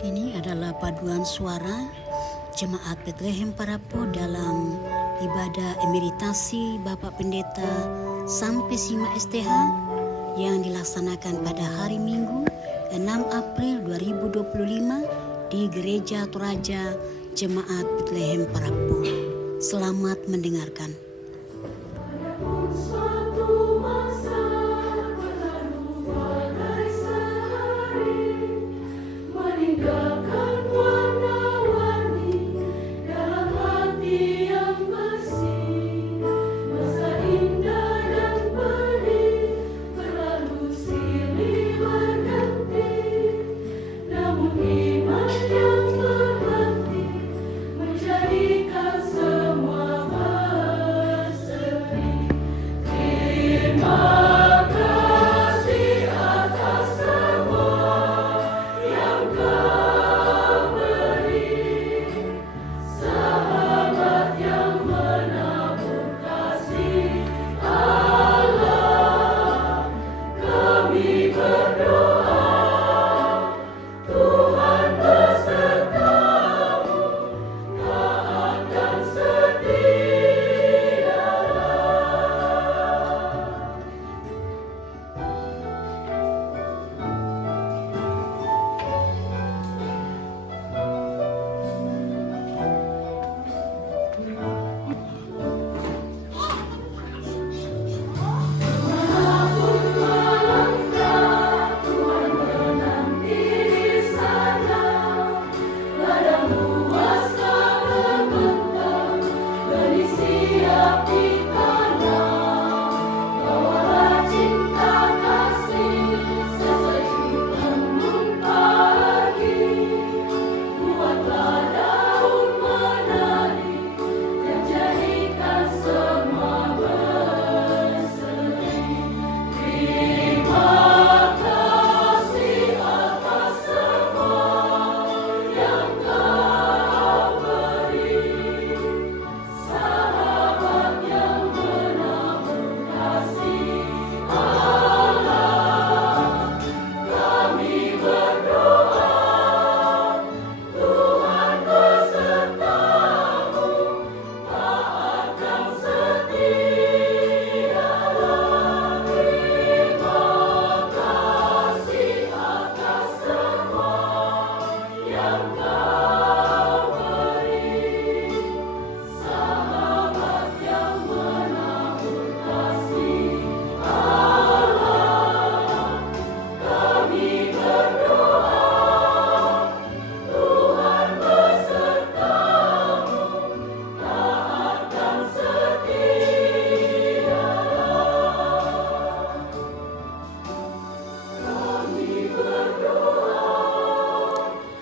Ini adalah paduan suara Jemaat Bethlehem Parapo dalam ibadah emeritasi Bapak Pendeta Sampai Sima STH yang dilaksanakan pada hari Minggu 6 April 2025 di Gereja Toraja Jemaat Bethlehem Parapo. Selamat mendengarkan.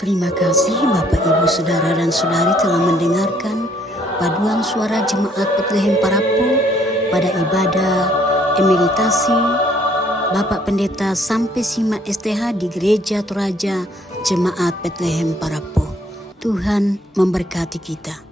Terima kasih Bapak, Ibu, Saudara dan Saudari telah mendengarkan paduan suara Jemaat Bethlehem Parapo pada ibadah emeritasi Bapak Pendeta Sampai Sima STH di Gereja Toraja Jemaat Bethlehem Parapo. Tuhan memberkati kita.